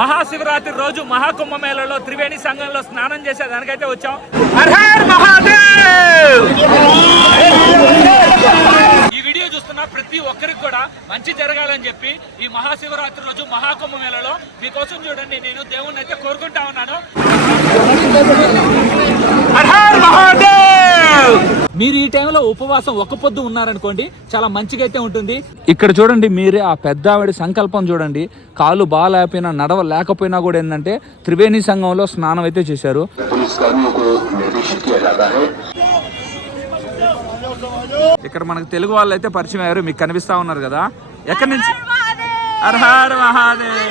మహాశివరాత్రి రోజు మహాకుంభమేళలో త్రివేణి సంఘంలో స్నానం చేసేదానికైతే వచ్చాం. Her her Mahadev. ఈ వీడియో చూస్తున్న ప్రతి ఒక్కరికి కూడా మంచి జరగాలని చెప్పి ఈ మహాశివరాత్రి రోజు మహాకుంభమేళలో మీకోసం చూడండి నేను దేవుణ్ణి అయితే కోరుకుంటా ఉన్నాను. Her her Mahadev. మీరు ఈ టైంలో ఉపవాసం ఒక్క పొద్దు ఉన్నారనుకోండి చాలా మంచిగా అయితే ఉంటుంది. ఇక్కడ చూడండి మీరే ఆ పెద్ద ఆవిడ సంకల్పం చూడండి. కాలు బాగాలేకపోయినా నడవలేకపోయినా కూడా ఏంటంటే త్రివేణి సంఘంలో స్నానం అయితే చేశారు. ఇక్కడ మనకు తెలుగు వాళ్ళు అయితే పరిచయం అయ్యారు, మీకు కనిపిస్తా ఉన్నారు కదా. ఎక్కడి నుంచి? Her her Mahadev.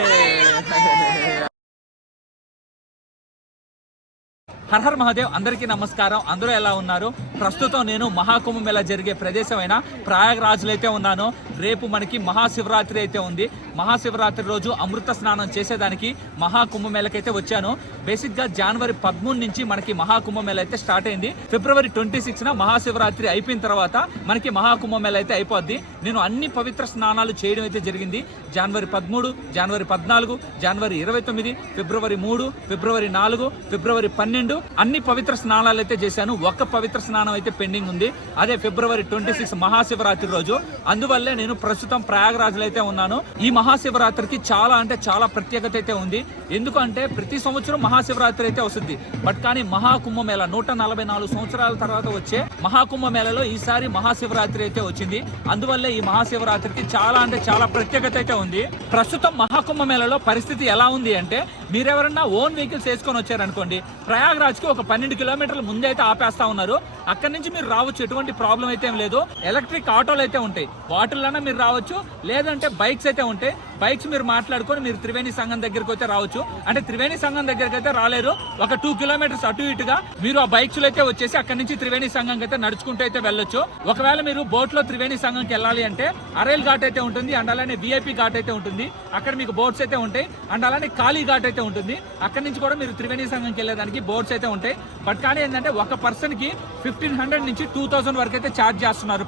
Her her Mahadev. అందరికీ నమస్కారం. అందరూ ఎలా ఉన్నారు? ప్రస్తుతం నేను మహాకుంభమేళ జరిగే ప్రదేశం అయిన ప్రయాగ్రాజ్లో అయితే ఉన్నాను. రేపు మనకి మహాశివరాత్రి అయితే ఉంది. మహాశివరాత్రి రోజు అమృత స్నానం చేసేదానికి మహాకుంభమేళకైతే వచ్చాను. బేసిక్గా జనవరి 13 నుంచి మనకి మహాకుంభమేళ అయితే స్టార్ట్ అయింది. ఫిబ్రవరి 26న మహాశివరాత్రి అయిపోయిన తర్వాత మనకి మహాకుంభమేళ అయితే అయిపోద్ది. నేను అన్ని పవిత్ర స్నానాలు చేయడం అయితే జరిగింది. జనవరి 13, జనవరి 14, జనవరి 29, ఫిబ్రవరి 3, ఫిబ్రవరి 4, ఫిబ్రవరి 12 అన్ని పవిత్ర స్నానాలు అయితే చేశాను. ఒక్క పవిత్ర స్నానం అయితే పెండింగ్ ఉంది, అదే ఫిబ్రవరి 26 మహాశివరాత్రి రోజు. అందువల్లే నేను ప్రస్తుతం ప్రయాగ్రాజ్లో అయితే ఉన్నాను. ఈ మహాశివరాత్రికి చాలా అంటే చాలా ప్రత్యేకత అయితే ఉంది. ఎందుకంటే ప్రతి సంవత్సరం మహాశివరాత్రి అయితే వస్తుంది. బట్ కానీ మహాకుంభమేళ 144 సంవత్సరాల తర్వాత వచ్చే మహాకుంభమేళలో ఈసారి మహాశివరాత్రి అయితే వచ్చింది. అందువల్లే ఈ మహాశివరాత్రికి చాలా అంటే చాలా ప్రత్యేకత అయితే ఉంది. ప్రస్తుతం మహాకుంభమేళలో పరిస్థితి ఎలా ఉంది అంటే మీరెవరన్నా ఓన్ వెహికల్స్ వేసుకొని వచ్చారనుకోండి, ప్రయాగ్రాజ్కి ఒక 12 కిలోమీటర్ల ముందే అయితే ఆపేస్తా ఉన్నారు. అక్కడి నుంచి మీరు రావచ్చు, ఎటువంటి ప్రాబ్లం అయితే ఏం లేదు. ఎలక్ట్రిక్ ఆటోలు అయితే ఉంటాయి, వాటిల్లోనే మీరు రావచ్చు. లేదంటే బైక్స్ అయితే ఉంటాయి, బైక్స్ మీరు మాట్లాడుకొని మీరు త్రివేణి సంఘం దగ్గరికి అయితే రావచ్చు. అంటే త్రివేణి సంఘం దగ్గరికి అయితే రాలేరు, ఒక 2 కిలోమీటర్స్ అటు ఇటుగా మీరు ఆ బైక్స్ లో అయితే వచ్చేసి అక్కడి నుంచి త్రివేణి సంఘంకి అయితే నడుచుకుంటూ అయితే వెళ్ళొచ్చు. ఒకవేళ మీరు బోట్ లో త్రివేణి సంఘంకి వెళ్ళాలి అంటే అరేల్ ఘాట్ అయితే ఉంటుంది, అండ్ అలానే విఐపి ఘాట్ అయితే ఉంటుంది. అక్కడ మీకు బోట్స్ అయితే ఉంటాయి. అండ్ అలానే కాళీ ఘాట్ అయితే ఉంటుంది. అక్కడి నుంచి కూడా మీరు త్రివేణి సంఘంకి వెళ్ళేదానికి బోట్స్ అయితే ఉంటాయి. బట్ కానీ ఏంటంటే ఒక పర్సన్ కి 1500 నుంచి 2000 వరకు అయితే ఛార్జ్ చేస్తున్నారు.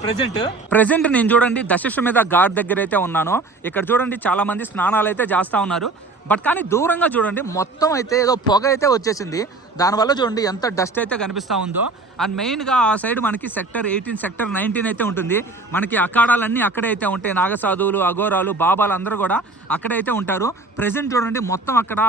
ప్రెసెంట్ నేను చూడండి దశాశ్వమేధ ఘాట్ దగ్గర అయితే ఉన్నాను. ఇక్కడ చూడండి చాలా మంది స్నానాలు అయితే చేస్తా ఉన్నారు. బట్ కానీ దూరంగా చూడండి మొత్తం అయితే ఏదో పొగ అయితే వచ్చేసింది. దానివల్ల చూడండి ఎంత డస్ట్ అయితే కనిపిస్తూ ఉందో. అండ్ మెయిన్గా ఆ సైడ్ మనకి సెక్టర్ 18, సెక్టర్ 19 అయితే ఉంటుంది. మనకి అఖాడాలన్నీ అక్కడే అయితే ఉంటాయి. నాగసాధువులు, అఘోరాలు, బాబాలు అందరూ కూడా అక్కడే అయితే ఉంటారు. ప్రెసెంట్ చూడండి మొత్తం అక్కడ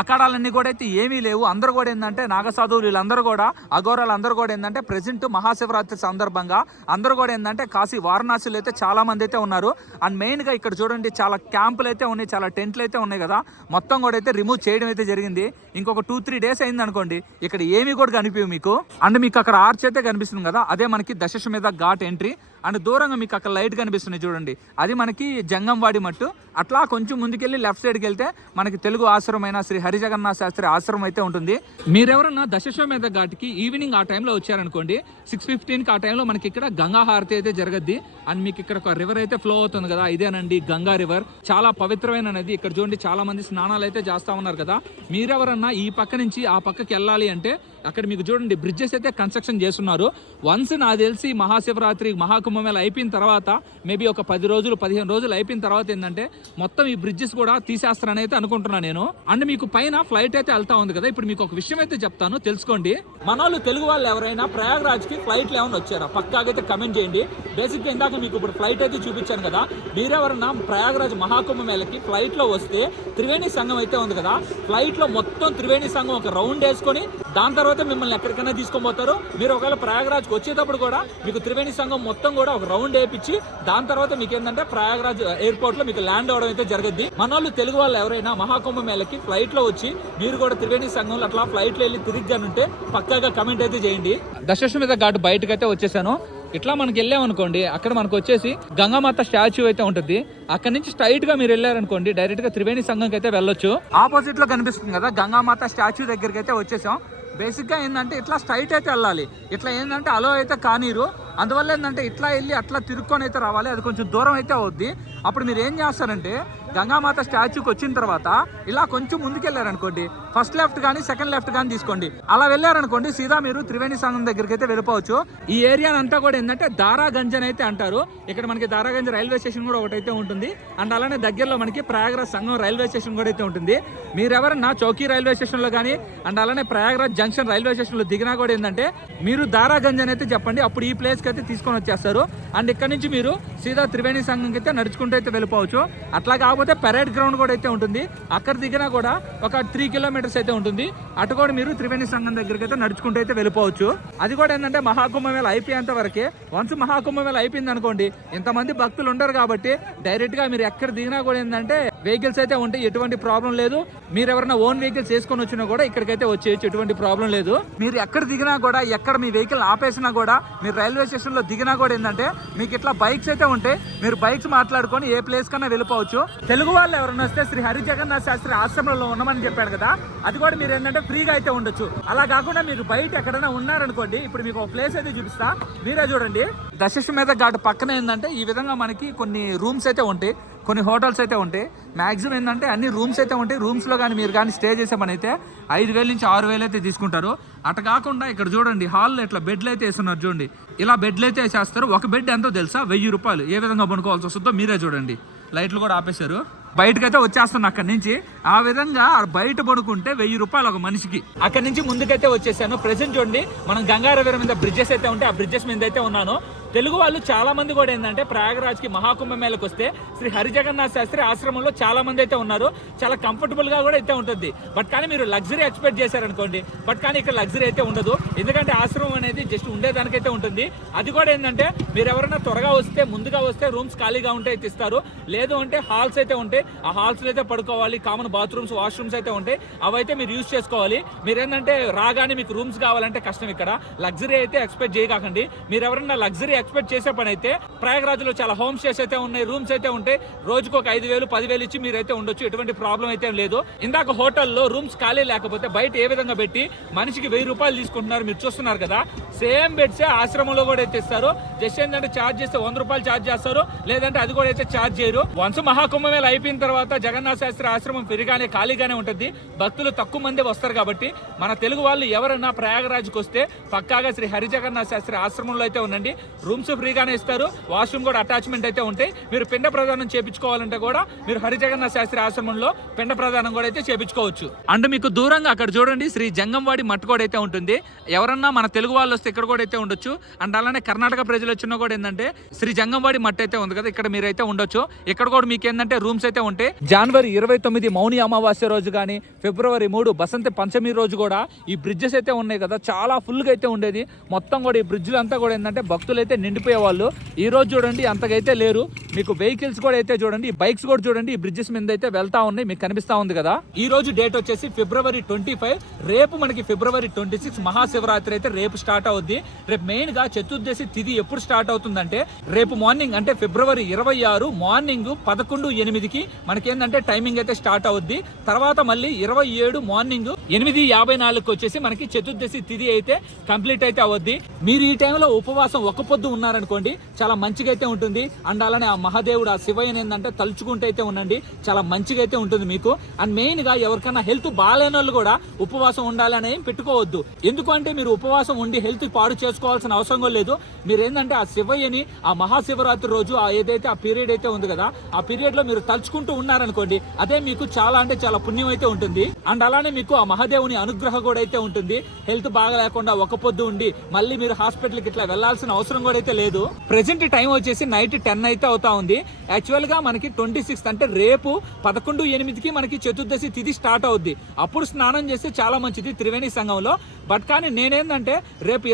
అఖాడాలన్నీ కూడా అయితే ఏమీ లేవు. అందరూ కూడా ఏంటంటే నాగసాధువులు వీళ్ళందరూ కూడా, అఘోరాలు అందరూ కూడా ఏంటంటే ప్రెసెంట్ మహాశివరాత్రి సందర్భంగా అందరూ కూడా ఏంటంటే కాశీ వారణాసిలో అయితే చాలా మంది అయితే ఉన్నారు. అండ్ మెయిన్గా ఇక్కడ చూడండి చాలా క్యాంపులు అయితే ఉన్నాయి, చాలా టెంట్లు అయితే ఉన్నాయి కదా, మొత్తం కూడా అయితే రిమూవ్ చేయడం అయితే జరిగింది. ఇంకొక 2-3 డేస్ అయింది అనుకోండి, ఇక్కడ ఏమీ కూడా కనిపించవు మీకు. అండ్ మీకు అక్కడ ఆర్చ్ అయితే కనిపిస్తుంది కదా, అదే మనకి దశాశ్వమేధ ఘాట్ ఎంట్రీ. అండ్ దూరంగా మీకు అక్కడ లైట్ కనిపిస్తున్నాయి చూడండి, అది మనకి జంగంవాడి మట్టు. అట్లా కొంచెం ముందుకెళ్ళి లెఫ్ట్ సైడ్కి వెళ్తే మనకి తెలుగు ఆశ్రమమైన శ్రీ హరిజగన్నాథ శాస్త్రి ఆశ్రమం అయితే ఉంటుంది. మీరెవరన్నా దశాశ్వమేధ ఘాట్కి ఈవినింగ్ ఆ టైంలో వచ్చారనుకోండి, 6:15కి ఆ టైంలో మనకి ఇక్కడ గంగా హారతి అయితే జరగద్ది. అండ్ మీకు ఇక్కడ ఒక రివర్ అయితే ఫ్లో అవుతుంది కదా, ఇదేనండి గంగా రివర్. చాలా పవిత్రమైన నది. ఇక్కడ చూడండి చాలా మంది స్నానాలు అయితే చేస్తా ఉన్నారు కదా. మీరెవరన్నా ఈ పక్క నుంచి ఆ పక్కకి వెళ్ళాలి అంటే అక్కడ మీకు చూడండి బ్రిడ్జెస్ అయితే కన్స్ట్రక్షన్ చేస్తున్నారు. వన్స్ నాకు తెలిసి మహాశివరాత్రి మహాకుంభమేళ అయిపోయిన తర్వాత మేబీ ఒక 10 రోజులు 15 రోజులు అయిపోయిన తర్వాత ఏంటంటే మొత్తం ఈ బ్రిడ్జెస్ కూడా తీసేస్తారని అయితే అనుకుంటున్నాను నేను. అండ్ మీకు పైన ఫ్లైట్ అయితే వెళ్తా ఉంది కదా. ఇప్పుడు మీకు ఒక విషయం అయితే చెప్తాను, తెలుసుకోండి. మన వాళ్ళు తెలుగు వాళ్ళు ఎవరైనా ప్రయాగ్రాజ్కి ఫ్లైట్లు ఏమైనా వచ్చారా పక్కాగైతే కమెంట్ చేయండి. బేసిక్గా ఇందాక మీకు ఇప్పుడు ఫ్లైట్ అయితే చూపించాను కదా, మీరెవరన్నా ప్రయాగ్రాజ్ మహాకుంభమేళకి ఫ్లైట్లో వస్తే త్రివేణి సంఘం అయితే ఉంది కదా, ఫ్లైట్లో మొత్తం త్రివేణి సంఘం ఒక రౌండ్ వేసుకొని దాని తర్వాత మిమ్మల్ని ఎక్కడికైనా తీసుకొని పోతారు. మీరు ఒకవేళ ప్రయాగ్రాజ్కి వచ్చేటప్పుడు కూడా మీకు త్రివేణి సంఘం మొత్తం కూడా ఒక రౌండ్ వేయించి దాని తర్వాత మీకు ఏంటంటే ప్రయాగ్రాజ్ ఎయిర్పోర్ట్ లో మీకు ల్యాండ్ అవడం అయితే జరగద్ది. మన వాళ్ళు తెలుగు వాళ్ళు ఎవరైనా మహాకుంభమేళకి ఫ్లైట్ లో వచ్చి మీరు కూడా త్రివేణి సంఘంలో అట్లా ఫ్లైట్ లో వెళ్ళి తిరిగిగానుంటే పక్కాగా కమెంట్ అయితే చేయండి. దశాశ్వమేధ ఘాట్ బయటకు అయితే వచ్చేసాను. ఇట్లా మనకి వెళ్ళామనుకోండి, అక్కడ మనకు వచ్చేసి గంగామాత స్టాచ్యూ అయితే ఉంటుంది. అక్కడ నుంచి స్ట్రైట్ గా మీరు వెళ్ళారనుకోండి డైరెక్ట్ గా త్రివేణి సంఘంకి అయితే వెళ్ళొచ్చు. ఆపోజిట్ లో కనిపిస్తుంది కదా గంగామాత స్టాచ్యూ దగ్గరికి అయితే వచ్చేసాం. బేసిక్గా ఏంటంటే ఇట్లా స్ట్రైట్ అయితే వెళ్ళాలి. ఇట్లా ఏంటంటే అలో అయితే కానీరు. అందువల్ల ఏంటంటే ఇట్లా వెళ్ళి అట్లా తిరుక్కొని అయితే రావాలి. అది కొంచెం దూరం అయితే అవుద్ది. అప్పుడు మీరు ఏం చేస్తారంటే గంగామాత స్టాచ్యూకి వచ్చిన తర్వాత ఇలా కొంచెం ముందుకెళ్ళారనుకోండి, ఫస్ట్ లెఫ్ట్ కానీ సెకండ్ లెఫ్ట్ కానీ తీసుకోండి. అలా వెళ్ళారనుకోండి సీదా మీరు త్రివేణి సంఘం దగ్గరికి అయితే వెళ్ళిపోవచ్చు. ఈ ఏరియా అంతా కూడా ఏంటంటే దారాగంజ్ అని అయితే అంటారు. ఇక్కడ మనకి దారాగంజ్ రైల్వే స్టేషన్ కూడా ఒకటైతే ఉంటుంది. అండ్ అలానే దగ్గరలో మనకి ప్రయాగరాజ్ సంఘం రైల్వే స్టేషన్ కూడా అయితే ఉంటుంది. మీరెవరన్నా చౌకీ రైల్వే స్టేషన్లో కానీ అండ్ అలానే ప్రయాగరాజ్ జంక్షన్ రైల్వే స్టేషన్లో దిగినా కూడా ఏంటంటే మీరు దారాగంజ్ అని అయితే చెప్పండి, అప్పుడు ఈ ప్లేస్కి అయితే తీసుకొని వచ్చేస్తారు. అండ్ ఇక్కడ నుంచి మీరు సీదా త్రివేణి సంఘంకి అయితే నడుచుకుంటూ అయితే వెళ్ళిపోవచ్చు. అట్లా కాకపోతే పరేడ్ గ్రౌండ్ కూడా అయితే ఉంటుంది, అక్కడ దిగినా కూడా ఒక 3 కిలోమీటర్స్ అయితే ఉంటుంది. అటు కూడా మీరు త్రివేణి సంఘం దగ్గరికి అయితే నడుచుకుంటూ అయితే వెళ్ళిపోవచ్చు. అది కూడా ఏంటంటే మహాకుంభమేళ అయిపోయేంత వరకే. వన్స్ మహాకుంభమేళ అయిపోయింది అనుకోండి, ఇంతమంది భక్తులు ఉండరు కాబట్టి డైరెక్ట్ గా మీరు ఎక్కడ దిగినా కూడా ఏంటంటే వెహికల్స్ అయితే ఉంటాయి, ఎటువంటి ప్రాబ్లం లేదు. మీరు ఎవరైనా ఓన్ వెహికల్స్ వేసుకొని వచ్చినా కూడా ఇక్కడికైతే వచ్చేయచ్చు, ఎటువంటి ప్రాబ్లం లేదు. మీరు ఎక్కడ దిగినా కూడా, ఎక్కడ మీ వెహికల్ ఆపేసినా కూడా, మీరు రైల్వే స్టేషన్ లో దిగినా కూడా ఏంటంటే మీకు ఇట్లా బైక్స్ అయితే ఉంటాయి. మీరు బైక్స్ మాట్లాడుకొని ఏ ప్లేస్ కన్నా వెళ్ళిపోవచ్చు. తెలుగు వాళ్ళు ఎవరైనా వస్తే శ్రీ హరి జగన్నాథ్ శాస్త్రి ఆశ్రమంలో ఉన్నామని చెప్పాడు కదా, అది కూడా మీరు ఏంటంటే ఫ్రీగా అయితే ఉండొచ్చు. అలా కాకుండా మీరు బయట ఎక్కడైనా ఉన్నారనుకోండి, ఇప్పుడు మీకు ఒక ప్లేస్ అయితే చూపిస్తా, మీరే చూడండి. దశశ్వమేధ ఘాట్ పక్కన ఏంటంటే ఈ విధంగా మనకి కొన్ని రూమ్స్ అయితే ఉంటాయి, కొన్ని హోటల్స్ అయితే ఉంటాయి. మ్యాక్సిమం ఏంటంటే అన్ని రూమ్స్ అయితే ఉంటాయి. రూమ్స్లో కానీ మీరు కానీ స్టే చేసే పని అయితే 5,000 నుంచి 6,000 అయితే తీసుకుంటారు. అటు కాకుండా ఇక్కడ చూడండి హాల్లో ఇట్లా బెడ్లు అయితే వేస్తున్నారు చూడండి. ఇలా బెడ్లు అయితే వేసేస్తారు. ఒక బెడ్ ఎంతో తెలుసా? 1,000 రూపాయలు. ఏ విధంగా పనుకోవాల్సి వస్తుందో మీరే చూడండి. లైట్లు కూడా ఆపేశారు. బయటకైతే వచ్చేస్తున్నా అక్కడి నుంచి. ఆ విధంగా బయట పడుకుంటే 1,000 రూపాయలు ఒక మనిషికి. అక్కడి నుంచి ముందుకైతే వచ్చేసాను. ప్రెసెంట్ చూడండి మనం గంగారవీర మీద బ్రిడ్జెస్ అయితే ఉంటే ఆ బ్రిడ్జెస్ మీద అయితే ఉన్నాను. తెలుగు వాళ్ళు చాలా మంది కూడా ఏంటంటే ప్రయాగరాజ్ కి మహాకుంభమేళకు వస్తే శ్రీ హరి జగన్నాథ్ శాస్త్రి ఆశ్రమంలో చాలా మంది అయితే ఉన్నారు. చాలా కంఫర్టబుల్ గా కూడా అయితే ఉంటుంది. బట్ కానీ మీరు లగ్జరీ ఎక్స్పెక్ట్ చేశారనుకోండి, బట్ కానీ ఇక్కడ లగ్జరీ అయితే ఉండదు. ఎందుకంటే ఆశ్రమం అనేది జస్ట్ ఉండేదానికైతే ఉంటుంది. అది కూడా ఏంటంటే మీరు ఎవరైనా త్వరగా వస్తే, ముందుగా వస్తే రూమ్స్ ఖాళీగా ఉంటే అయితే ఇస్తారు. లేదు అంటే హాల్స్ అయితే ఉంటాయి, ఆ హాల్స్ లో అయితే పడుకోవాలి. కామన్ బాత్రూమ్స్, వాష్రూమ్స్ అయితే ఉంటాయి, అవైతే మీరు యూజ్ చేసుకోవాలి. మీరు ఏంటంటే రాగానే మీకు రూమ్స్ కావాలంటే కష్టం. ఇక్కడ లగ్జరీ అయితే ఎక్స్పెక్ట్ చేయకండి. మీరు ఎవరైనా లగ్జరీ ఎక్స్పెక్ట్ చేసే పని అయితే ప్రయాగరాజ్ లో చాలా హోమ్ స్టేస్ అయితే ఉన్నాయి, రూమ్స్ అయితే ఉంటాయి. రోజుకు ఒక 5,000, 10,000 ఇచ్చి మీరైతే ఉండొచ్చు, ఎటువంటి ప్రాబ్లం అయితే లేదు. ఇందాక హోటల్లో రూమ్స్ ఖాళీ లేకపోతే బయట ఏ విధంగా పెట్టి మనిషికి 1,000 రూపాయలు తీసుకుంటున్నారు, మీరు చూస్తున్నారు కదా. సేమ్ బెడ్సే ఆశ్రమంలో కూడా అయితే ఇస్తారు. జస్ట్ ఏంటంటే ఛార్జ్ చేస్తే 100 రూపాయలు ఛార్జ్ చేస్తారు, లేదంటే అది కూడా అయితే ఛార్జ్ చేయరు. వన్స్ మహాకుంభమేళ అయిపోయిన తర్వాత జగన్నాథ శాస్త్రి ఆశ్రమం ఫ్రీగానే ఖాళీగానే ఉంటుంది. భక్తులు తక్కువ మంది వస్తారు కాబట్టి మన తెలుగు వాళ్ళు ఎవరైనా ప్రయాగరాజ్కి వస్తే పక్కాగా శ్రీ హరి జగన్నాథ శాస్త్రి ఆశ్రమంలో అయితే ఉండండి. రూమ్స్ ఫ్రీగానే ఇస్తారు, వాష్రూమ్ కూడా అటాచ్మెంట్ అయితే ఉంటాయి. మీరు పిండ ప్రదానం చేపించుకోవాలంటే కూడా మీరు హరి జగన్నాథ శాస్త్రి ఆశ్రమంలో పిండ ప్రదానం కూడా అయితే చేపించుకోవచ్చు. అండ్ మీకు దూరంగా అక్కడ చూడండి శ్రీ జంగంవాడి మట్టు కూడా అయితే ఉంటుంది. ఎవరన్నా మన తెలుగు వాళ్ళు వస్తే ఇక్కడ కూడా అయితే ఉండొచ్చు. అండ్ అలానే కర్ణాటక ప్రజలు వచ్చినా కూడా ఏంటంటే శ్రీ జంగంవాడి మట్టు అయితే ఉంది కదా, ఇక్కడ మీరైతే ఉండొచ్చు. ఇక్కడ కూడా మీకు ఏంటంటే రూమ్స్ అయితే ఉంటాయి. జనవరి 29 మౌని అమావాస్య రోజు కానీ, ఫిబ్రవరి 3 బసంత పంచమి రోజు కూడా ఈ బ్రిడ్జెస్ అయితే ఉన్నాయి కదా, చాలా ఫుల్గా అయితే ఉండేది. మొత్తం కూడా ఈ బ్రిడ్జ్లు అంతా కూడా ఏంటంటే భక్తులు అయితే నిండిపోయేవాళ్ళు. ఈ రోజు చూడండి అంతకైతే లేరు. మీకు వెహికల్స్ కూడా అయితే చూడండి, బైక్స్ కూడా చూడండి ఈ బ్రిడ్జెస్ మీద అయితే వెళ్తా ఉన్నాయి, మీకు కనిపిస్తా ఉంది కదా. ఈ రోజు డేట్ వచ్చేసి ఫిబ్రవరి 25. రేపు మనకి ఫిబ్రవరి 26 మహాశివరాత్రి అయితే రేపు స్టార్ట్ అవుద్ది. రేపు మెయిన్ గా చతుర్దశి తిథి ఎప్పుడు స్టార్ట్ అవుతుందంటే రేపు మార్నింగ్, అంటే ఫిబ్రవరి 26 మార్నింగ్ 11:08కి మనకేందంటే టైమింగ్ అయితే స్టార్ట్ అవుద్ది. తర్వాత మళ్ళీ 27 మార్నింగ్ 8:54కి వచ్చేసి మనకి చతుర్దశి తిథి అయితే కంప్లీట్ అయితే అవద్ది. మీరు ఈ టైంలో ఉపవాసం ఒక్క పొద్దు ఉన్నారనుకోండి చాలా మంచిగా అయితే ఉంటుంది. అండ్ అలానే ఆ మహాదేవుడు ఆ శివయ్యని ఏంటంటే తలుచుకుంటూ అయితే ఉండండి, చాలా మంచిగా అయితే ఉంటుంది మీకు. అండ్ మెయిన్ గా ఎవరికైనా హెల్త్ బాగాలేని వాళ్ళు కూడా ఉపవాసం ఉండాలని ఏం పెట్టుకోవద్దు. ఎందుకంటే మీరు ఉపవాసం ఉండి హెల్త్ పాడు చేసుకోవాల్సిన అవసరం లేదు. మీరు ఏంటంటే ఆ శివయ్యని ఆ మహాశివరాత్రి రోజు ఏదైతే ఆ పీరియడ్ అయితే ఉంది కదా, ఆ పీరియడ్ లో మీరు తలుచుకుంటూ ఉన్నారనుకోండి, అదే మీకు చాలా అంటే చాలా పుణ్యం అయితే ఉంటుంది. అండ్ అలానే మీకు ఆ మహాదేవుని అనుగ్రహం కూడా అయితే ఉంటుంది. హెల్త్ బాగా లేకుండా ఒక పొద్దు ఉండి మళ్ళీ మీరు హాస్పిటల్కి ఇట్లా వెళ్లాల్సిన అవసరం కూడా అయితే లేదు. ప్రెసెంట్ టైం వచ్చేసి నైట్ 10 అయితే అవుతా ఉంది. యాక్చువల్ గా మనకి 26 అంటే రేపు 11:08కి మనకి చతుర్దశి తిథి స్టార్ట్ అవుద్ది. అప్పుడు స్నానం చేస్తే చాలా మంచిది త్రివేణి సంఘంలో. బట్ కానీ నేనేందంటే రేపు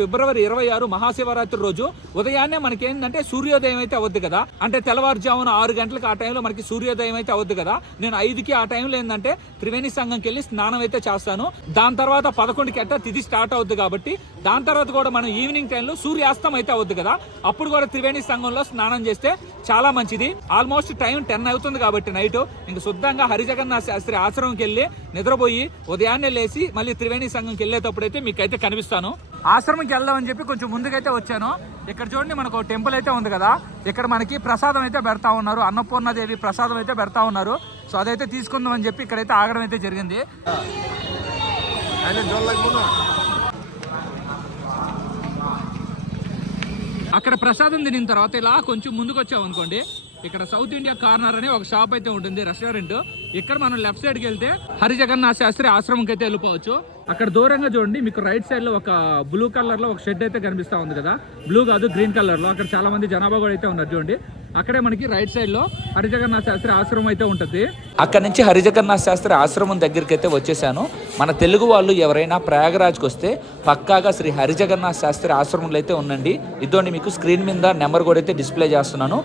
ఫిబ్రవరి 26 మహాశివరాత్రి రోజు ఉదయాన్నే మనకి ఏంటంటే సూర్యోదయం అయితే అవద్దు కదా, అంటే తెల్లవారుజామున 6 గంటలకు ఆ టైంలో మనకి సూర్యోదయం అయితే అవద్దు కదా. నేను 5కి ఆ టైంలో ఏంటంటే త్రివేణి సంఘంకి వెళ్ళి స్నానం అయితే చేస్తాను. దాని తర్వాత 11కి అట్ట తిథి స్టార్ట్ అవుద్ది కాబట్టి దాని తర్వాత కూడా మనం ఈవినింగ్ టైంలో సూర్యాస్తం అయితే అవుద్ది కదా, అప్పుడు కూడా త్రివేణి సంగంలో స్నానం చేస్తే చాలా మంచిది. ఆల్మోస్ట్ టైం 10 అవుతుంది కాబట్టి నైట్ ఇంక శుద్ధంగా హరిజగన్నాథ శాస్త్రి ఆశ్రమంకి వెళ్ళి నిద్రపోయి ఉదయాన్నే లేచి మళ్ళీ త్రివేణి సంగంకి వెళ్ళేటప్పుడు అయితే మీకైతే కనిపిస్తాను. ఆశ్రమంకి వెళ్దామని చెప్పి కొంచెం ముందుకైతే వచ్చాను. ఇక్కడ చూడండి మనకు టెంపుల్ అయితే ఉంది కదా, ఇక్కడ మనకి ప్రసాదం అయితే పెడతా ఉన్నారు, అన్నపూర్ణాదేవి ప్రసాదం అయితే పెడతా ఉన్నారు. సో అదైతే తీసుకుందాం అని చెప్పి ఇక్కడైతే ఆగడం అయితే జరిగింది. అక్కడ ప్రసాదం తినిన తర్వాత ఇలా కొంచెం ముందుకు వచ్చాం అనుకోండి, ఇక్కడ సౌత్ ఇండియా కార్నర్ అనే ఒక షాప్ అయితే ఉంటుంది, రెస్టారెంట్. ఇక్కడ మనం లెఫ్ట్ సైడ్కి వెళ్తే హరిజగన్నాథ శాస్త్రి ఆశ్రమంకి అయితే వెళ్ళిపోవచ్చు. అక్కడ దూరంగా చూడండి మీకు రైట్ సైడ్ లో ఒక బ్లూ కలర్ లో ఒక షెడ్ అయితే కనిపిస్తా ఉంది కదా, బ్లూ కాదు గ్రీన్ కలర్ లో. అక్కడ చాలా మంది జనాభా కూడా అయితే ఉన్నారు చూడండి. అక్కడే మనకి రైట్ సైడ్ లో హరిజగన్నాథ శాస్త్రి ఆశ్రమం అయితే ఉంటుంది. అక్కడ నుంచి హరిజగన్నాథ శాస్త్రి ఆశ్రమం దగ్గరికి అయితే వచ్చేసాను. మన తెలుగు వాళ్ళు ఎవరైనా ప్రయాగరాజ్కి వస్తే పక్కాగా శ్రీ హరిజగన్నాథ శాస్త్రి ఆశ్రమంలో అయితే ఉండండి. ఇదోండి మీకు స్క్రీన్ మీద నెంబర్ కూడా అయితే డిస్ప్లే చేస్తున్నాను.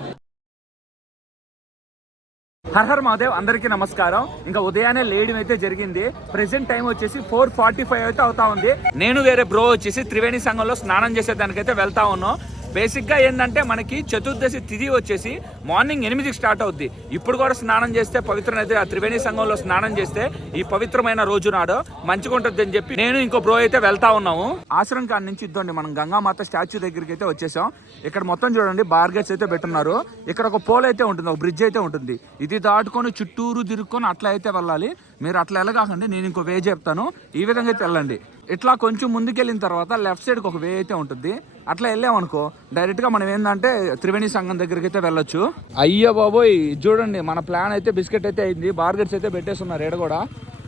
హర్ హర్ మహాదేవ్, అందరికీ నమస్కారం. ఇంకా ఉదయాన్నే లేయడం అయితే జరిగింది. ప్రెసెంట్ టైం వచ్చేసి 4:45 అయితే అవుతా ఉంది. నేను వేరే బ్రో వచ్చేసి త్రివేణి సంగంలో స్నానం చేసేదానికైతే వెళ్తా ఉన్నాం. బేసిక్ గా ఏంటంటే మనకి చతుర్దశి తిథి వచ్చేసి మార్నింగ్ 8కి స్టార్ట్ అవుద్ది. ఇప్పుడు కూడా స్నానం చేస్తే పవిత్రమైతే ఆ త్రివేణి సంగంలో స్నానం చేస్తే ఈ పవిత్రమైన రోజు నాడు మంచిగా ఉంటుంది అని చెప్పి నేను ఇంకో బ్రో అయితే వెళ్తా ఉన్నాము. ఆశ్రమం కాడ నుంచి ఇద్దండి మనం గంగామాత స్టాచ్యూ దగ్గరికి అయితే వచ్చేసాం. ఇక్కడ మొత్తం చూడండి బార్గెట్స్ అయితే పెట్టున్నారు. ఇక్కడ ఒక పోల్ అయితే ఉంటుంది, ఒక బ్రిడ్జ్ అయితే ఉంటుంది. ఇది దాటుకొని చుట్టూరు తిరుక్కొని అట్లా అయితే వెళ్ళాలి. మీరు అట్లా వెళ్ళగాకండి, నేను ఇంకో వే చెప్తాను. ఈ విధంగా అయితే వెళ్ళండి. ఇట్లా కొంచెం ముందుకెళ్ళిన తర్వాత లెఫ్ట్ సైడ్కి ఒక వే అయితే ఉంటుంది. అట్లా వెళ్ళామనుకో డైరెక్ట్గా మనం ఏంటంటే త్రివేణి సంగం దగ్గరికి అయితే వెళ్ళొచ్చు. అయ్యో బాబోయ్, చూడండి మన ప్లాన్ అయితే బిస్కెట్ అయితే అయింది. బార్గెట్స్ అయితే పెట్టేస్తున్నారు ఏడ కూడా.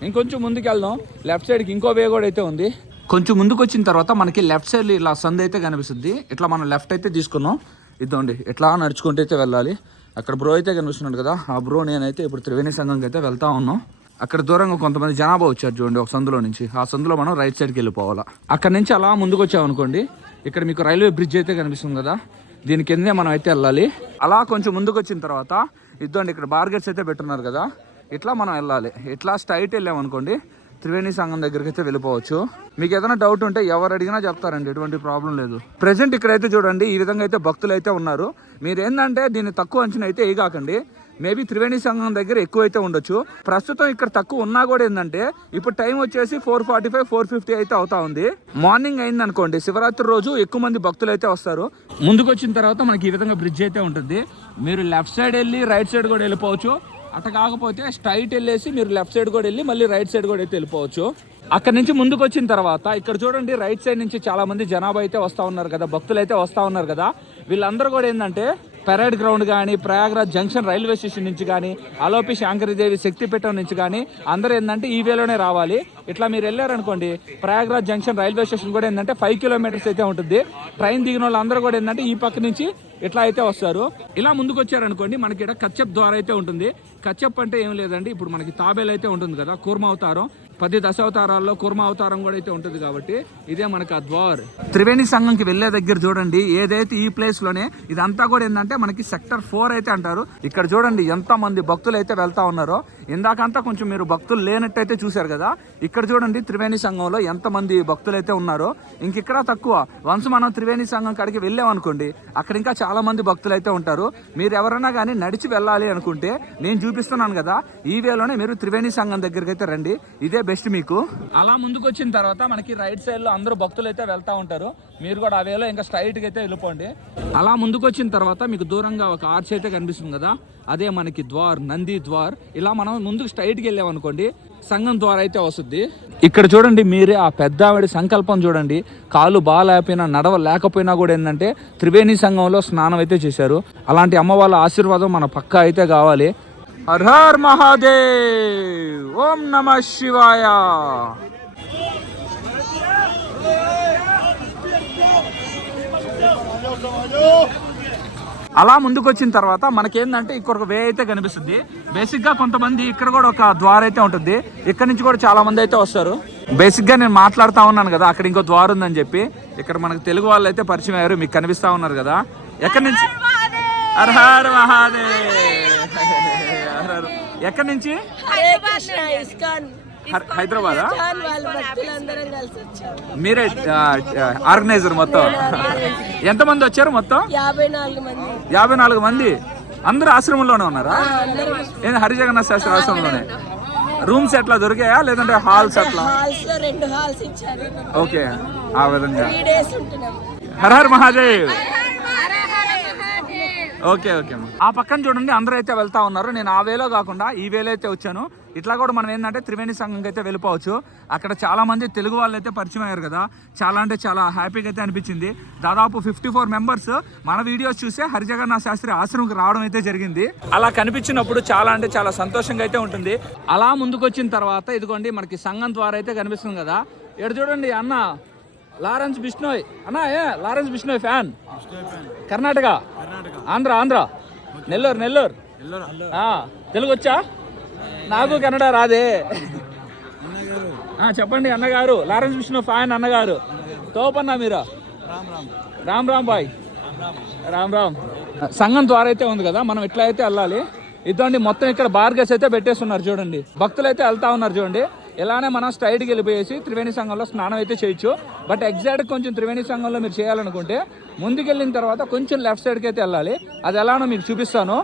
ఇంకొంచెం ముందుకు వెళ్దాం. లెఫ్ట్ సైడ్కి ఇంకో వే కూడా అయితే ఉంది. కొంచెం ముందుకు వచ్చిన తర్వాత మనకి లెఫ్ట్ సైడ్ ఇలా సందు అయితే కనిపిస్తుంది. ఇట్లా మనం లెఫ్ట్ అయితే తీసుకున్నాం. ఇద్దండి ఇట్లా నడుచుకుంటూ అయితే వెళ్ళాలి. అక్కడ బ్రో అయితే కనిపిస్తున్నాడు కదా, ఆ బ్రో నేనైతే ఇప్పుడు త్రివేణి సంగంకి అయితే వెళ్తా ఉన్నాం. అక్కడ దూరంగా కొంతమంది జనాభా వచ్చారు చూడండి ఒక సందులో నుంచి. ఆ సందులో మనం రైట్ సైడ్కి వెళ్ళిపోవాలా. అక్కడ నుంచి అలా ముందుకు వచ్చామనుకోండి, ఇక్కడ మీకు రైల్వే బ్రిడ్జ్ అయితే కనిపిస్తుంది కదా, దీని కిందే మనం అయితే వెళ్ళాలి. అలా కొంచెం ముందుకు వచ్చిన తర్వాత ఇద్దండి ఇక్కడ బార్గెట్స్ అయితే పెట్టున్నారు కదా, ఇట్లా మనం వెళ్ళాలి. ఇట్లా స్ట్రైట్ వెళ్ళామనుకోండి త్రివేణి సంగం దగ్గరికి అయితే వెళ్ళిపోవచ్చు. మీకు ఏదైనా డౌట్ ఉంటే ఎవరు అడిగినా చెప్తారండి, ఎటువంటి ప్రాబ్లం లేదు. ప్రెసెంట్ ఇక్కడైతే చూడండి ఈ విధంగా అయితే భక్తులు అయితే ఉన్నారు. మీరు ఏంటంటే దీన్ని తక్కువ అంచనా అయితే వేయకండి. మేబీ త్రివేణి సంగం దగ్గర ఎక్కువ అయితే ఉండొచ్చు. ప్రస్తుతం ఇక్కడ తక్కువ ఉన్నా కూడా ఏంటంటే ఇప్పుడు టైం వచ్చేసి 4:45, 4:50 అయితే అవుతా ఉంది. మార్నింగ్ అయింది అనుకోండి, శివరాత్రి రోజు ఎక్కువ మంది భక్తులు అయితే వస్తారు. ముందుకు వచ్చిన తర్వాత మనకి ఈ విధంగా బ్రిడ్జ్ అయితే ఉంటుంది. మీరు లెఫ్ట్ సైడ్ వెళ్ళి రైట్ సైడ్ కూడా వెళ్ళిపోవచ్చు. అట్లా కాకపోతే స్ట్రైట్ వెళ్ళేసి మీరు లెఫ్ట్ సైడ్ కూడా వెళ్ళి మళ్ళీ రైట్ సైడ్ కూడా అయితే వెళ్ళిపోవచ్చు. అక్కడ నుంచి ముందుకు వచ్చిన తర్వాత ఇక్కడ చూడండి రైట్ సైడ్ నుంచి చాలా మంది జనాభా అయితే వస్తూ ఉన్నారు కదా, భక్తులు అయితే వస్తూ ఉన్నారు కదా. వీళ్ళందరూ కూడా ఏంటంటే పెరేడ్ గ్రౌండ్ కానీ ప్రయాగరాజ్ జంక్షన్ రైల్వే స్టేషన్ నుంచి కానీ అలోపి శాంకరీదేవి శక్తిపీఠం నుంచి కానీ అందరూ ఏంటంటే ఈ వేలోనే రావాలి. ఇట్లా మీరు వెళ్ళారనుకోండి ప్రయాగరాజ్ జంక్షన్ రైల్వే స్టేషన్ కూడా ఏంటంటే 5 కిలోమీటర్స్ అయితే ఉంటుంది. ట్రైన్ దిగిన వాళ్ళందరూ కూడా ఏంటంటే ఈ పక్క నుంచి ఇట్లా అయితే వస్తారు. ఇలా ముందుకు వచ్చారనుకోండి మనకి ఇక్కడ కచ్చప్ ద్వారం అయితే ఉంటుంది. కచ్చప్ అంటే ఏం లేదండి, ఇప్పుడు మనకి తాబేలు అయితే ఉంటుంది కదా, కూర్మ అవతారం 10 దశావతారాల్లో కూర్మ అవతారం కూడా అయితే ఉంటుంది కాబట్టి ఇదే మనకి ఆ ద్వార్. త్రివేణి సంగంకి వెళ్లే దగ్గర చూడండి ఏదైతే ఈ ప్లేస్ లోనే ఇదంతా కూడా ఏంటంటే మనకి సెక్టర్ 4 అయితే అంటారు. ఇక్కడ చూడండి ఎంత మంది భక్తులు అయితే వెళ్తా ఉన్నారో. ఇందాకంతా కొంచెం మీరు భక్తులు లేనట్టయితే చూశారు కదా, ఇక్కడ చూడండి త్రివేణి సంఘంలో ఎంత మంది భక్తులు అయితే ఉన్నారో. ఇంకిక్కడ తక్కువ. వన్స్ మనం త్రివేణి సంఘం కాడికి వెళ్ళామనుకోండి అక్కడ ఇంకా చాలా మంది భక్తులు అయితే ఉంటారు. మీరు ఎవరైనా కానీ నడిచి వెళ్ళాలి అనుకుంటే నేను చూపిస్తున్నాను కదా, ఈ వేలోనే మీరు త్రివేణి సంఘం దగ్గరికి అయితే రండి, ఇదే బెస్ట్ మీకు. అలా ముందుకు వచ్చిన తర్వాత మనకి రైట్ సైడ్ లో అందరూ భక్తులు అయితే వెళ్తా ఉంటారు. మీరు కూడా ఆ వేలో ఇంకా స్ట్రైట్ గా అయితే వెళ్ళిపోండి. అలా ముందుకు వచ్చిన తర్వాత మీకు దూరంగా ఒక ఆర్చ్ అయితే కనిపిస్తుంది కదా, అదే మనకి ద్వార్, నంది ద్వార్. ఇలా మనం ముందుకు స్ట్రైట్ గా వెళ్ళామనుకోండి సంఘం ద్వార్ అయితే వస్తుంది. ఇక్కడ చూడండి మీరే ఆ పెద్ద ఆవిడ సంకల్పం చూడండి, కాలు బాగాలేకపోయినా నడవ లేకపోయినా కూడా ఏంటంటే త్రివేణి సంఘంలో స్నానం అయితే చేశారు. అలాంటి అమ్మ వాళ్ళ ఆశీర్వాదం మన పక్కా అయితే కావాలి. హర్ హర్ మహాదేవ్, ఓం నమః శివాయ. అలా ముందుకు వచ్చిన తర్వాత మనకేందంటే ఇక్కడ ఒక వే అయితే కనిపిస్తుంది. బేసిక్ గా కొంతమంది ఇక్కడ కూడా ఒక ద్వారం అయితే ఉంటుంది. ఇక్కడ నుంచి కూడా చాలా మంది అయితే వస్తారు. బేసిక్ గా నేను మాట్లాడుతా ఉన్నాను కదా అక్కడ ఇంకో ద్వారం ఉందని చెప్పి, ఇక్కడ మనకు తెలుగు వాళ్ళు అయితే పరిచయం అయ్యారు, మీకు కనిపిస్తా ఉన్నారు కదా. ఎక్కడి నుంచి? Her her Mahadev. ఎక్కడి నుంచి? హైదరాబాదా? మీరే ఆర్గనైజర్ మొత్తం? ఎంతమంది వచ్చారు మొత్తం? 54 మంది. అందరూ ఆశ్రమంలోనే ఉన్నారా? ఏంది హరిజగన్నాథ్ శాస్త్రి ఆశ్రమంలోనే? రూమ్స్ ఎట్లా దొరికాయా లేదంటే హాల్స్ అట్లా? ఓకే, ఆ విధంగా. Her her Mahadev. Okay okay. ఆ పక్కన చూడండి అందరూ అయితే వెళ్తా ఉన్నారు. నేను ఆ వేలో కాకుండా ఈ వేలో అయితే వచ్చాను. ఇట్లా కూడా మనం ఏంటంటే త్రివేణి సంఘంకి అయితే వెళ్ళిపోవచ్చు. అక్కడ చాలా మంది తెలుగు వాళ్ళు అయితే పరిచయం అయ్యారు కదా, చాలా అంటే చాలా హ్యాపీగా అయితే అనిపించింది. దాదాపు 54 మెంబర్స్ మన వీడియోస్ చూసే హరిజగన్నాథ్ శాస్త్రి ఆశ్రమంకి రావడం అయితే జరిగింది. అలా కనిపించినప్పుడు చాలా అంటే చాలా సంతోషంగా అయితే ఉంటుంది. అలా ముందుకు వచ్చిన తర్వాత ఇదిగోండి మనకి సంఘం ద్వారా అయితే కనిపిస్తుంది కదా. ఇక్కడ చూడండి అన్న లారెన్స్ బిష్ణోయ్ అన్న. Lawrence Bishnoi fan. కర్ణాటక, ఆంధ్ర, నెల్లూరు. తెలుగు వచ్చా? నాకు కన్నడ రాదే. చెప్పండి అన్నగారు. లారెన్స్ బిష్ణు ఫ్యాన్ అన్నగారు. తోపన్నా మీరు? రామ్ బాయ్. రామ్. సంఘం ద్వారా అయితే ఉంది కదా, మనం ఎట్లా అయితే వెళ్ళాలి. ఇదండి మొత్తం ఇక్కడ బార్గెస్ అయితే పెట్టేస్తున్నారు చూడండి. భక్తులు అయితే వెళ్తా ఉన్నారు చూడండి. ఇలానే మనం స్ట్రైట్కి వెళ్ళిపోయేసి త్రివేణి సంఘంలో స్నానం అయితే చేయొచ్చు. బట్ ఎగ్జాక్ట్ కొంచెం త్రివేణి సంఘంలో మీరు చేయాలనుకుంటే ముందుకెళ్ళిన తర్వాత కొంచెం లెఫ్ట్ సైడ్కి అయితే వెళ్ళాలి. అది ఎలానో మీకు చూపిస్తాను.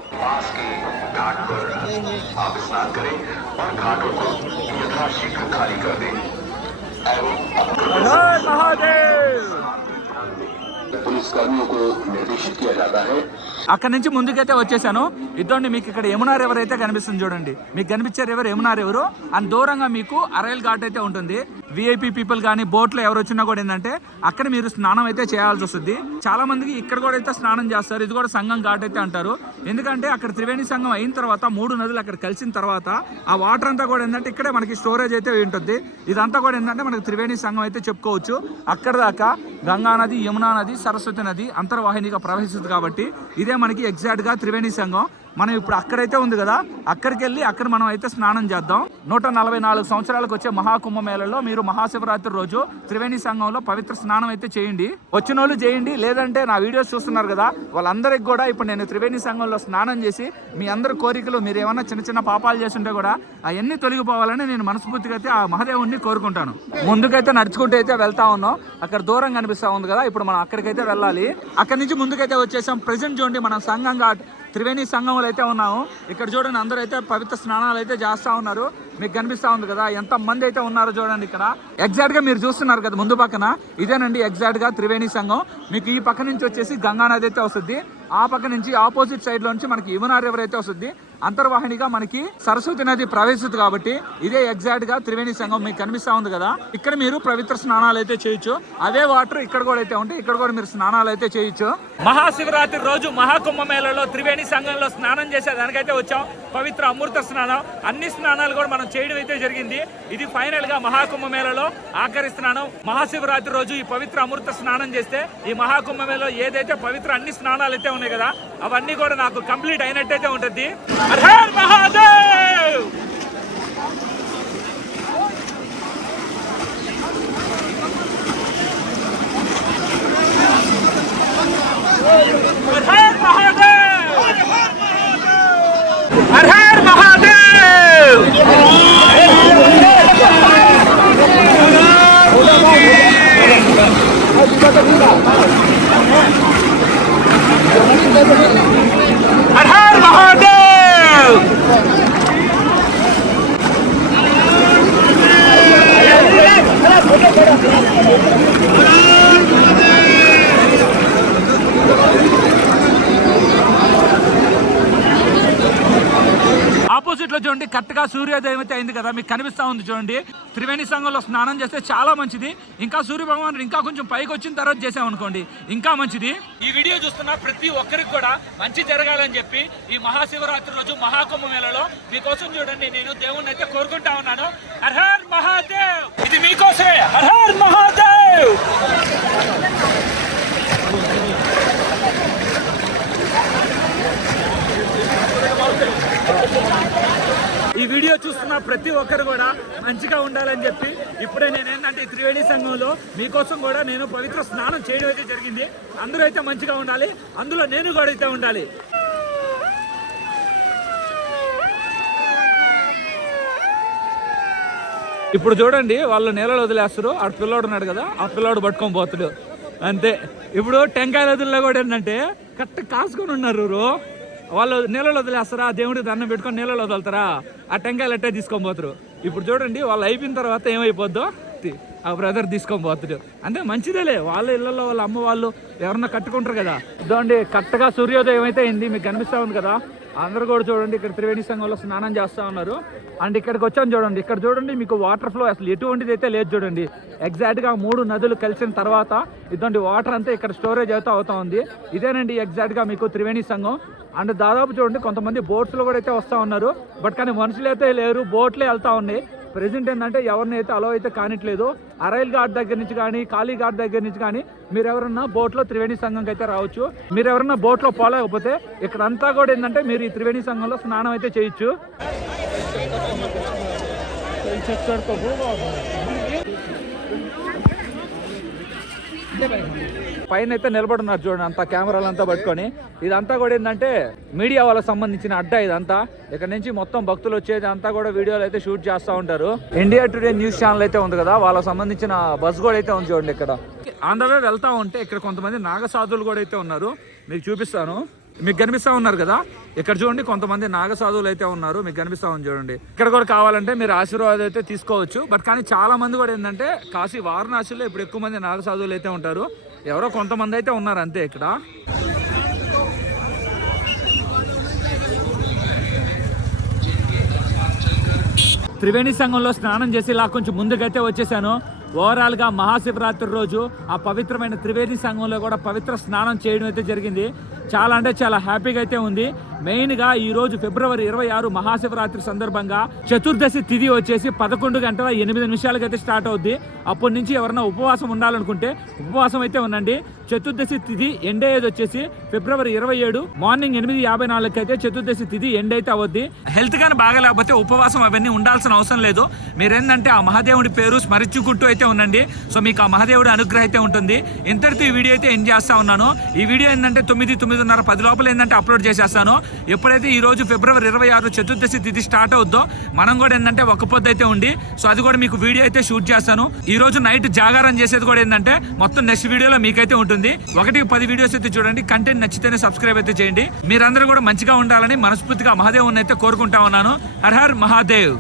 అక్కడ నుంచి ముందుకైతే వచ్చేసాను. ఇదండి మీకు ఇక్కడ యమునా రివర్ అయితే కనిపిస్తుంది చూడండి. మీకు కనిపించే రివర్ యమునా రివర్. అండ్ దూరంగా మీకు అరైల్ ఘాట్ అయితే ఉంటుంది. విఐపి పీపుల్ కానీ బోట్లో ఎవరు వచ్చినా కూడా ఏంటంటే అక్కడ మీరు స్నానం అయితే చేయాల్సి వస్తుంది. చాలా మందికి ఇక్కడ కూడా అయితే స్నానం చేస్తారు. ఇది కూడా సంగం ఘాట్ అయితే అంటారు. ఎందుకంటే అక్కడ త్రివేణి సంగం అయిన తర్వాత 3 నదులు అక్కడ కలిసిన తర్వాత ఆ వాటర్ అంతా కూడా ఏంటంటే ఇక్కడే మనకి స్టోరేజ్ అయితే ఉంటుంది. ఇదంతా కూడా ఏంటంటే మనకి త్రివేణి సంగం అయితే చెప్పుకోవచ్చు. అక్కడ దాకా గంగా నది, యమునా నది, సరస్వతి నది అంతర్వాహినిగా ప్రవహిస్తుంది. కాబట్టి ఇదే మనకి ఎగ్జాక్ట్ గా త్రివేణి సంఘం. మనం ఇప్పుడు అక్కడైతే ఉంది కదా, అక్కడికి వెళ్ళి అక్కడ మనం అయితే స్నానం చేద్దాం. 144 సంవత్సరాలకు వచ్చే మహాకుంభమేళలో మీరు మహాశివరాత్రి రోజు త్రివేణి సంఘంలో పవిత్ర స్నానం అయితే చేయండి. వచ్చిన వాళ్ళు చేయండి, లేదంటే నా వీడియోస్ చూస్తున్నారు కదా వాళ్ళందరికి కూడా ఇప్పుడు నేను త్రివేణి సంఘంలో స్నానం చేసి మీ అందరి కోరికలు, మీరు ఏమన్నా చిన్న పాపాలు చేస్తుంటే కూడా అవన్నీ తొలగిపోవాలని నేను మనస్ఫూర్తిగా అయితే ఆ మహాదేవుణ్ణి కోరుకుంటాను. ముందుకైతే నడుచుకుంటూ అయితే వెళ్తా ఉన్నాం. అక్కడ దూరం కనిపిస్తా ఉంది కదా, ఇప్పుడు మనం అక్కడికైతే వెళ్ళాలి. అక్కడి నుంచి ముందుకైతే వచ్చేసాం. ప్రెజెంట్ చూడండి మనం సంఘం ఘాట్ త్రివేణి సంఘంలో అయితే ఉన్నాము. ఇక్కడ చూడండి అందరూ అయితే పవిత్ర స్నానాలు అయితే చేస్తూ ఉన్నారు. మీకు కనిపిస్తూ ఉంది కదా ఎంత మంది అయితే ఉన్నారో చూడండి. ఇక్కడ ఎగ్జాక్ట్ గా మీరు చూస్తున్నారు కదా ముందు పక్కన, ఇదేనండి ఎగ్జాక్ట్ గా త్రివేణి సంఘం. మీకు ఈ పక్క నుంచి వచ్చేసి గంగా నది అయితే వస్తుంది. ఆ పక్క నుంచి ఆపోజిట్ సైడ్ లో నుంచి మనకి యమునా రివర్ అయితే వస్తుంది. అంతర్వాహినిగా మనకి సరస్వతి నది ప్రవేశిస్తుంది. కాబట్టి ఇదే ఎగ్జాక్ట్ గా త్రివేణి సంఘం మీకు కనిపిస్తా ఉంది కదా. ఇక్కడ మీరు పవిత్ర స్నానాలు అయితే చేయొచ్చు. అదే వాటర్ ఇక్కడ కూడా అయితే ఉంటాయి. ఇక్కడ కూడా మీరు స్నానాలు అయితే చేయొచ్చు. మహాశివరాత్రి రోజు మహాకుంభమేళలో త్రివేణి సంఘంలో స్నానం చేసే దానికైతే వచ్చాం. పవిత్ర అమృత స్నానం, అన్ని స్నానాలు కూడా మనం చేయడం అయితే జరిగింది. ఇది ఫైనల్ గా మహాకుంభమేళలో ఆఖరి స్నానం. మహాశివరాత్రి రోజు ఈ పవిత్ర అమృత స్నానం చేస్తే ఈ మహాకుంభమేళలో ఏదైతే పవిత్ర అన్ని స్నానాలు అయితే ఉన్నాయి కదా అవన్నీ కూడా నాకు కంప్లీట్ అయినట్టయితే ఉంటుంది. Her her Mahadev. Her her Mahadev. Her her Mahadev. Her her Mahadev. Opposite లో చూడండి కరెక్ట్ గా సూర్యోదయం అయితే అయింది కదా, మీకు కనిపిస్తా ఉంది చూడండి. త్రివేణి సంఘంలో స్నానం చేస్తే చాలా మంచిది. ఇంకా సూర్య భగవాన్ ఇంకా కొంచెం పైకి వచ్చిన తర్వాత చేసామనుకోండి ఇంకా మంచిది. ఈ వీడియో చూస్తున్న ప్రతి ఒక్కరికి కూడా మంచి జరగాలని చెప్పి ఈ మహాశివరాత్రి రోజు మహాకుంభమేళలో మీకోసం చూడండి నేను దేవుణ్ణి అయితే కోరుకుంటా ఉన్నాను. Her her Mahadev. ఇది మీకోసమే. Her her Mahadev. ఈ వీడియో చూస్తున్న ప్రతి ఒక్కరు కూడా మంచిగా ఉండాలని చెప్పి ఇప్పుడే నేను ఏంటంటే త్రివేణి సంఘంలో మీకోసం కూడా నేను పవిత్ర స్నానం చేయడం అయితే జరిగింది. అందరూ అయితే మంచిగా ఉండాలి, అందులో నేను కూడా అయితే ఉండాలి. ఇప్పుడు చూడండి వాళ్ళు నీళ్ళలో వదిలేస్తారు. ఆ పిల్లోడు ఉన్నాడు కదా, ఆ పిల్లోడు పట్టుకొని పోతాడు అంతే. ఇప్పుడు టెంకాయల వదిలిలో కూడా ఏంటంటే కరెక్ట్ కాసుకొని ఉన్నారు. వాళ్ళు నీళ్ళలో వదిలేస్తారా, దేవుడికి దండం పెట్టుకొని నీళ్ళలో వదులుతారా, ఆ టెంకాయలు అట్టే తీసుకొని పోతారు. ఇప్పుడు చూడండి వాళ్ళు అయిపోయిన తర్వాత ఏమైపోద్దో ఆ బ్రదర్ తీసుకొని పోతాడు. అంటే మంచిదేలే, వాళ్ళ ఇళ్లలో వాళ్ళ అమ్మ వాళ్ళు ఎవరన్నా కట్టుకుంటారు కదా. ఇదండి కరెక్ట్గా సూర్యోదయం అయితే అయింది, మీకు కనిపిస్తూ ఉంది కదా. అందరూ కూడా చూడండి ఇక్కడ త్రివేణి సంఘంలో స్నానం చేస్తూ ఉన్నారు. అండ్ ఇక్కడికి వచ్చాను చూడండి, ఇక్కడ చూడండి మీకు వాటర్ ఫ్లో అసలు ఎటువంటిది అయితే లేదు చూడండి. ఎగ్జాక్ట్గా 3 నదులు కలిసిన తర్వాత ఇదండి వాటర్ అంతా ఇక్కడ స్టోరేజ్ అయితే అవుతా ఉంది. ఇదేనండి ఎగ్జాక్ట్గా మీకు త్రివేణి సంఘం. అండ్ దాదాపు చూడండి కొంతమంది బోట్స్లో కూడా అయితే వస్తూ ఉన్నారు. బట్ కానీ మనుషులు అయితే లేరు, బోట్లే వెళ్తూ ఉన్నాయి. ప్రెజెంట్ ఏంటంటే ఎవరిని అయితే అలో అయితే కానిట్లేదు. అరైల్ ఘాట్ దగ్గర నుంచి కానీ కాళీ ఘాట్ దగ్గర నుంచి కానీ మీరు ఎవరన్నా బోట్లో త్రివేణి సంఘంకి అయితే రావచ్చు. మీరు ఎవరన్నా బోట్లో పోలేకపోతే ఇక్కడ అంతా కూడా ఏంటంటే మీరు ఈ త్రివేణి సంఘంలో స్నానం అయితే చేయొచ్చు. పైన అయితే నిలబడున్నారు చూడండి, అంతా కెమెరాలంతా పట్టుకొని. ఇదంతా కూడా ఏంటంటే మీడియా వాళ్ళకి సంబంధించిన అడ్డా ఇదంతా. ఇక్కడ నుంచి మొత్తం భక్తులు వచ్చేది అంతా కూడా వీడియోలు అయితే షూట్ చేస్తూ ఉంటారు. ఇండియా టుడే న్యూస్ ఛానల్ అయితే ఉంది కదా, వాళ్ళకి సంబంధించిన బస్ కూడా అయితే ఉంది చూడండి. ఇక్కడ ఆంధ్రవే వెళ్తా ఉంటే ఇక్కడ కొంతమంది నాగసాధువులు కూడా అయితే ఉన్నారు, మీకు చూపిస్తాను. మీకు కనిపిస్తూ ఉన్నారు కదా, ఇక్కడ చూడండి కొంతమంది నాగసాధువులు అయితే ఉన్నారు, మీకు కనిపిస్తూ ఉంది చూడండి. ఇక్కడ కూడా కావాలంటే మీరు ఆశీర్వాదం అయితే తీసుకోవచ్చు. బట్ కానీ చాలా మంది కూడా ఏంటంటే కాశీ వారణాసిలో ఇప్పుడు ఎక్కువ మంది నాగసాధువులు అయితే ఉంటారు. ఎవరో కొంతమంది అయితే ఉన్నారు అంతే. ఇక్కడ త్రివేణి సంఘంలో స్నానం చేసి ఇలా కొంచెం ముందుకైతే వచ్చేసాను. ఓవరాల్గా మహాశివరాత్రి రోజు ఆ పవిత్రమైన త్రివేణి సంఘంలో కూడా పవిత్ర స్నానం చేయడం అయితే జరిగింది. చాలా అంటే చాలా హ్యాపీగా అయితే ఉంది. మెయిన్గా ఈరోజు ఫిబ్రవరి 26 మహాశివరాత్రి సందర్భంగా చతుర్దశి తిథి వచ్చేసి 11:08 అయితే స్టార్ట్ అవుద్ది. అప్పటి నుంచి ఎవరైనా ఉపవాసం ఉండాలనుకుంటే ఉపవాసం అయితే ఉండండి. చతుర్దశి తిథి ఎండ్ అయ్యేది వచ్చేసి ఫిబ్రవరి 27 మార్నింగ్ 8:54 అయితే చతుర్దశి తిథి ఎండ్ అయితే అవద్ది. హెల్త్ కానీ బాగాలేకపోతే ఉపవాసం అవన్నీ ఉండాల్సిన అవసరం లేదు. మీరేంటంటే ఆ మహాదేవుడి పేరు స్మరించుకుంటూ అయితే ఉండండి. సో మీకు ఆ మహాదేవుడి అనుగ్రహం అయితే ఉంటుంది. ఇంతటితో ఈ వీడియో అయితే ఎండ్ చేస్తా ఉన్నాను. ఈ వీడియో ఏంటంటే 9:30 10 లోపల ఏంటంటే అప్లోడ్ చేసేస్తాను. ఎప్పుడైతే ఈ రోజు ఫిబ్రవరి 26 చతుర్దశి తిథి స్టార్ట్ అవుద్దో మనం కూడా ఏంటంటే ఒక పొద్దు అయితే ఉండి, సో అది కూడా మీకు వీడియో అయితే షూట్ చేస్తాను. ఈ రోజు నైట్ జాగారం చేసేది కూడా ఏంటంటే మొత్తం నెక్స్ట్ వీడియోలో మీకైతే ఉంటుంది. 1-10 వీడియోస్ అయితే చూడండి. కంటెంట్ నచ్చితేనే సబ్స్క్రైబ్ అయితే చేయండి. మీరందరూ కూడా మంచిగా ఉండాలని మనస్ఫూర్తిగా మహాదేవుని అయితే కోరుకుంటా ఉన్నాను. Her her Mahadev.